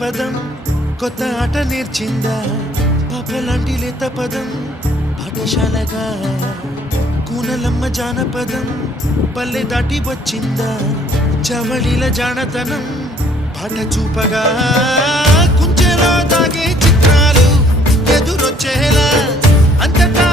పదం కొత్త ఆట నేర్చిందా పాపలాంటి లేత పదం పాఠశాలగా కూనలమ్మ జానపదం పల్లె దాటి వచ్చిందా చవళిల జానతనం పాట చూపగా కుంచెలో దాగే చిత్రాలు ఎదురొచ్చేలా అంతటా